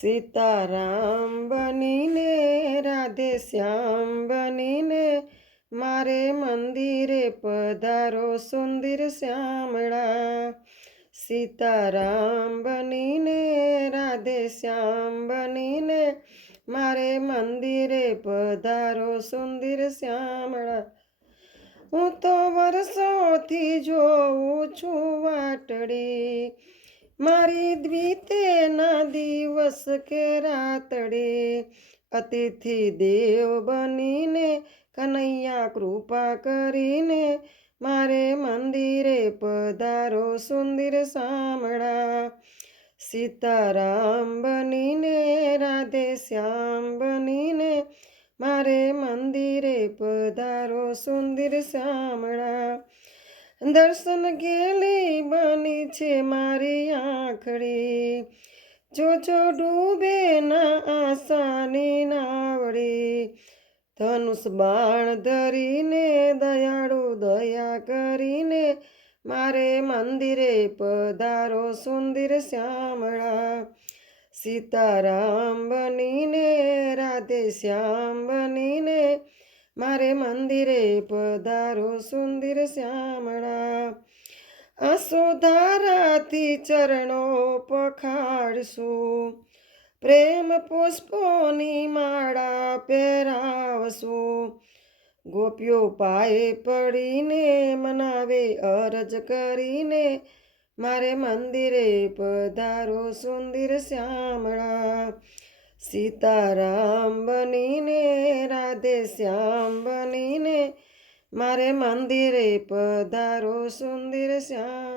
સીતારામ બનીને રાધે શ્યામ બનીને મારે મંદિરે પધારો સુંદર શ્યામળા। સીતારામ બનીને રાધે શ્યામ બનીને મારે મંદિરે પધારો સુંદર શ્યામળા। હું તો વર્ષોથી જોઉં છું વાટડી મારી દ્વિતે ના દિવસ કે રાતડે। અતિથિ દેવ બનીને કનૈયા કૃપા કરીને મારે મંદિરે પધારો સુંદર શામળા। સીતારામ બનીને રાધે શ્યામ બનીને મારે મંદિરે પધારો સુંદર શામળા। દર્શન ગેલી બની છે મારી આંખડી જોજો ડૂબે ના આશાની નાવડી। ધનુષ બાણ ધરીને દયાળુ દયા કરીને મારે મંદિરે પધારો સુંદર શ્યામળા। સીતારામ બનીને રાધે શ્યામ બનીને મારે મંદિરે પધારો સુંદર શ્યામળા। આંસુધારાથી ચરણો પખાડશું પ્રેમ પુષ્પોની માળા પહેરાવશું। ગોપીઓ પાયે પડીને મનાવે અરજ કરીને મારે મંદિરે પધારો સુંદર શ્યામળા। સીતારામ બનીને રાધે શ્યામ બનીને મારે મંદિરે પધારો સુંદર શ્યામ।